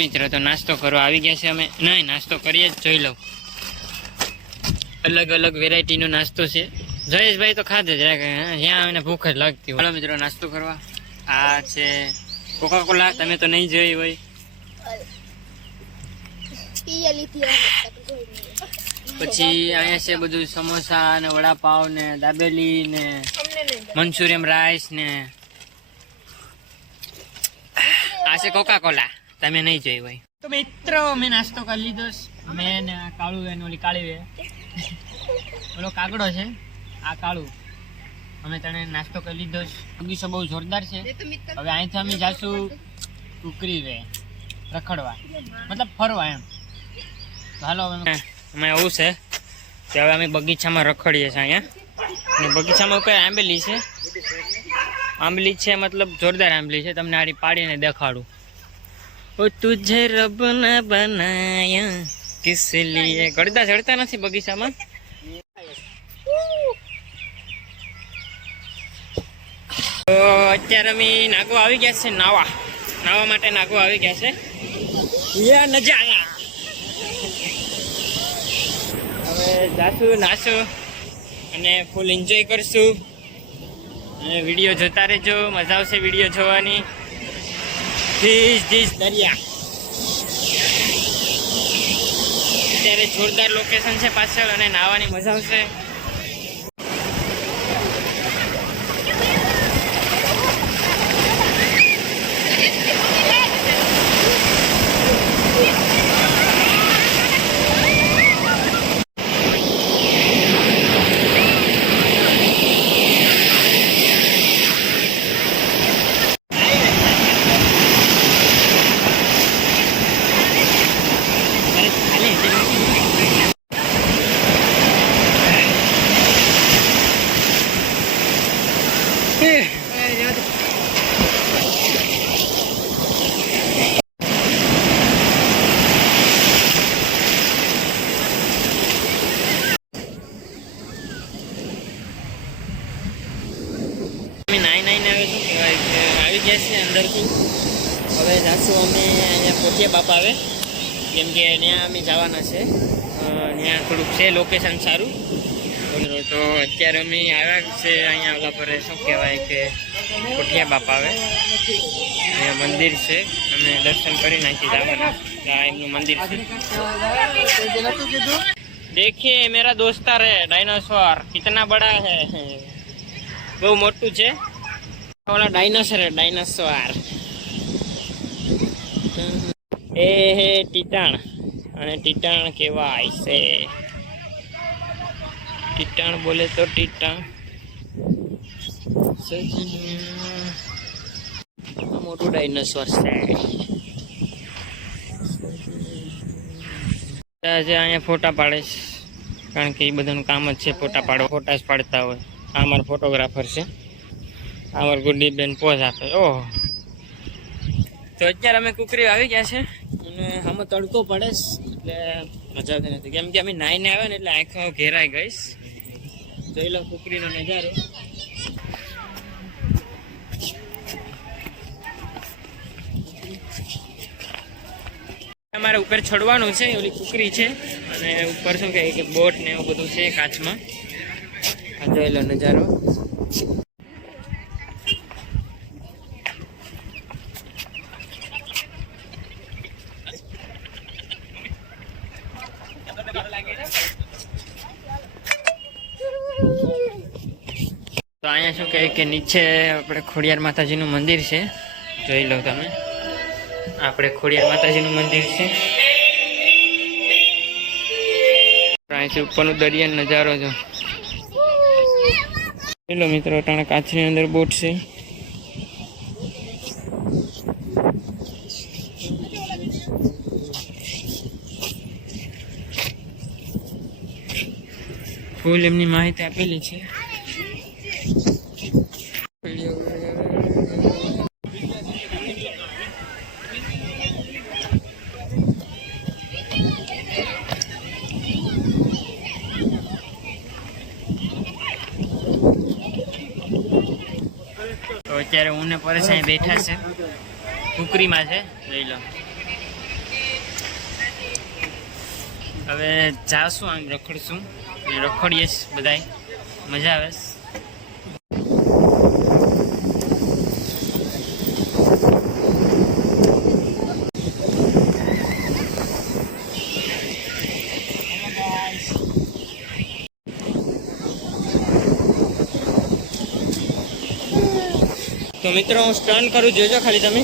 મિત્રો તો નાસ્તો કરવા આવી ગયા છે અમે. નહીં, નાસ્તો કરીએ જ, જોઈ લો. અલગ અલગ વેરાયટીનો નાસ્તો છે. જયેશભાઈ તો ખાધે જ રાખે, જ્યાં એને ભૂખ જ લાગતી હોય. ચાલો મિત્રો નાસ્તો કરવા. આ છે કોકા કોલા, તમે તો નહીં જોઈ હોય. પછી અહીંયા છે બધું સમોસા ને વડાપાવ ને દાબેલી ને મંચુરિયન રાઈસ ને આ છે કોકા કોલા, તમે નહીં જોઈ હોય. તો મિત્રો મેં નાસ્તો કરી લીધો. મેં કાળું એને ઓલી કાળી ઓલો કાગડો છે, આ કાળું. અમે તને નાસ્તો કરી લીધો. બગીચો બહુ જોરદાર છે. હવે અહીંથી અમે જાશું કુકરી વે રખડવા, મતલબ ફરવા એમ. તો હાલો અમે એવું છે કે હવે અમે બગીચામાં રખડીએ છીએ અહીંયા. અને બગીચામાં ઉપર આંબેલી છે. આંબલી છે મતલબ જોરદાર આંબલી છે. તમને આડી પાડીને દેખાડું. ઓ તુझे रब ने बनाया किस लिए. ગળદા ચડતા નથી બગીચામાં. તો અત્યારે અમે નાગો આવી ગયા છે નાવા માટે. નાગો આવી ગયા છે. યા નજારા. હવે જાશું, નાશું અને ફૂલ એન્જોય કરશું. અને વિડીયો જોતા રહેજો, મજા આવશે વિડીયો જોવાની. ધીસ દરિયા. અત્યારે જોરદાર લોકેશન છે પાછળ અને નાહવાની મજા આવશે. આવી ગયા છે અંદરથી. હવે જાશું અમે અહીંયા પોઠિયા બાપા આવે, કેમ કે ત્યાં અમે જવાના છે. ત્યાં થોડુંક છે લોકેશન સારું. તો અત્યારે અમે આવ્યા છે અહીંયા ઓલા પર, શું કહેવાય કે પોઠિયા બાપા આવે. અહીંયા મંદિર છે, અમે દર્શન કરી નાખી જવાના. આ એમનું મંદિર છે. देखिए मेरा दोस्तार है डायनासोर, कितना बड़ा है. બહુ મોટું છે. ઓલા ડાયનાસોર है, ડાયનાસોર. એ હે ટીટાણ. અને ટીટાણ કહેવાય છે. ટીટાણ બોલે તો ટીટાણ. મોટું ડાયનાસોર છે. અહીંયા ફોટા પાડે છે, કારણ કે એ બધાનું કામ જ છે ફોટા પાડો. ફોટા જ પાડતા હોય. આ અમારા ફોટોગ્રાફર છે. અમાર ગુડી બેન પોઝ આપે. ઓહો. તો અત્યારે અમે કુકરી આવી ગયા છે અને આમાં તડકો પડે એટલે મજા આવતી નથી, કેમ કે અમે નાઈને આવ્યા ને એટલે આંખો ઘેરાઈ ગઈશ. જોઈ લો કુકરીનો નજારો. અમારે ઉપર ચડવાનું છે. ઓલી કુકરી છે અને ઉપર શું કહે કે બોટ ને એવું બધું છે કાચમાં. આ જોઈ લો નજારો. તો અહીંયા શું કહે કે નીચે આપણે ખોડિયાર માતાજીનું મંદિર છે. જોઈ લો તમે. આપણે ખોડિયાર માતાજીનું મંદિર છે. અહીંથી ઉપરનો દરિયાનો નજારો જો. ચલો મિત્રો, અટાણે કાચની અંદર બોટ છે. ફૂલ એમની માહિતી આપેલી છે. તો અત્યારે હું ને પરેશ અહીં બેઠા છે, કુકરીમાં છે, જોઈ લો. હવે જાશું આમ રખડશું, રખડીએ બધાય, મજા આવે. તો મિત્રો હું સ્ટન્ટ કરું, જોજો ખાલી તમે.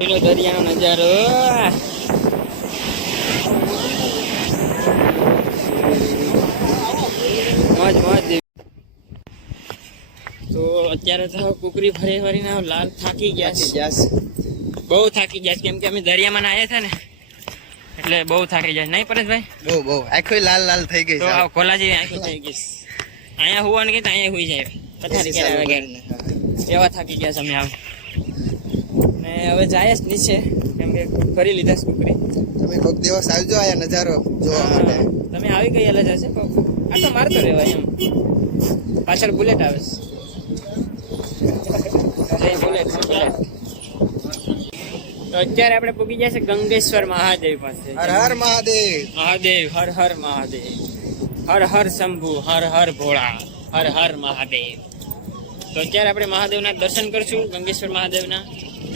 પેલો દરિયાનો નજારો, મોજ મોજ. તો અત્યારે તો કુકરી ફરી ફરીને લાલ થાકી ગયા છે, બહુ થાકી ગયા છે, કેમ કે અમે દરિયામાં નાયા છે ને એટલે બહુ થાકી જાય. નહીં પરેશભાઈ? બહુ આંખો લાલ લાલ થઈ ગઈ તો કોલા જેવી આંખો થઈ ગઈ. અહીંયા હુવાનું કે અહીંયા હુઈ જાય, પથારી કર્યા વગર એવા થાકી ગયા છે અમે. આમ ને હવે જાય જ નીચે, કેમ કે કરી લીધા છે કુકરી. તમે કોક દિવસ આવજો આયા નજારો જોવા માટે. તમે આવી ગયેલા જ હશે, આ તો મારતો રહેવાય એમ. પાછળ બુલેટ આવે છે, બુલેટ. તો અત્યારે આપણે પૂગી ગયા છે ગંગેશ્વર મહાદેવ પાસે. હર હર મહાદેવ. મહાદેવ હર હર મહાદેવ, હર હર શંભુ, હર હર ભોળા, હર હર મહાદેવ. તો અત્યારે આપણે મહાદેવના દર્શન કરશું, ગંગેશ્વર મહાદેવના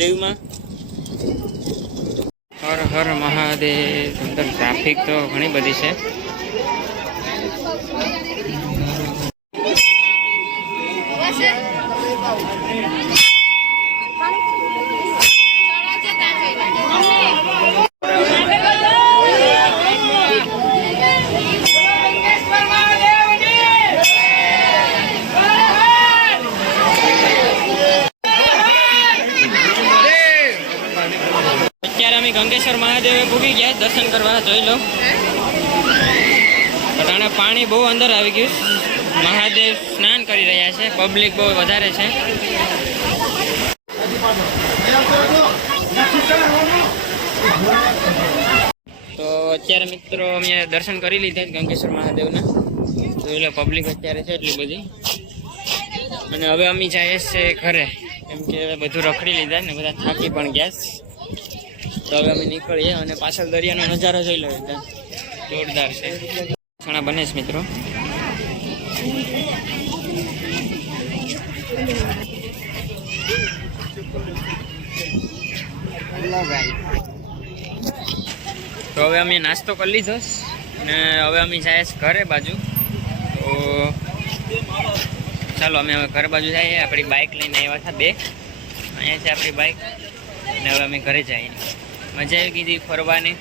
દેવમાં. હર હર મહાદેવ. અંદર ટ્રાફિક તો ઘણી બધી છે. અત્યારે અમે ગંગેશ્વર મહાદેવે પૂગી ગયા દર્શન કરવા, જોઈ લો. અટાણે પાણી બહુ અંદર આવી ગયું. મહાદેવ સ્નાન કરી રહ્યા છે, પબ્લિક બહુ વધારે છે. તો અત્યારે મિત્રો અમે દર્શન કરી લીધા ગંગેશ્વર મહાદેવના, જોઈ લો. પબ્લિક અત્યારે છે એટલી બધી. અને હવે અમે જઈએ છીએ ઘરે, કેમ કે બધું રખડી લીધા ને બધા થાકી પણ ગયા. તો હવે અમે નીકળીએ અને પાછળ દરિયાનો નજારો જોઈ લો, એકદમ જોરદાર છે. ઘણા બને છે મિત્રો. તો હવે અમે નાસ્તો કરી લીધો ને હવે અમે જઈએ ઘરે બાજુ. તો ચાલો અમે હવે ઘર બાજુ જઈએ. આપણી બાઇક લઈને આવ્યા હતા બે, અહીંયા છે આપણી બાઇક. ને હવે અમે ઘરે જઈએ. મજા આવી ગઈ ફરવાની.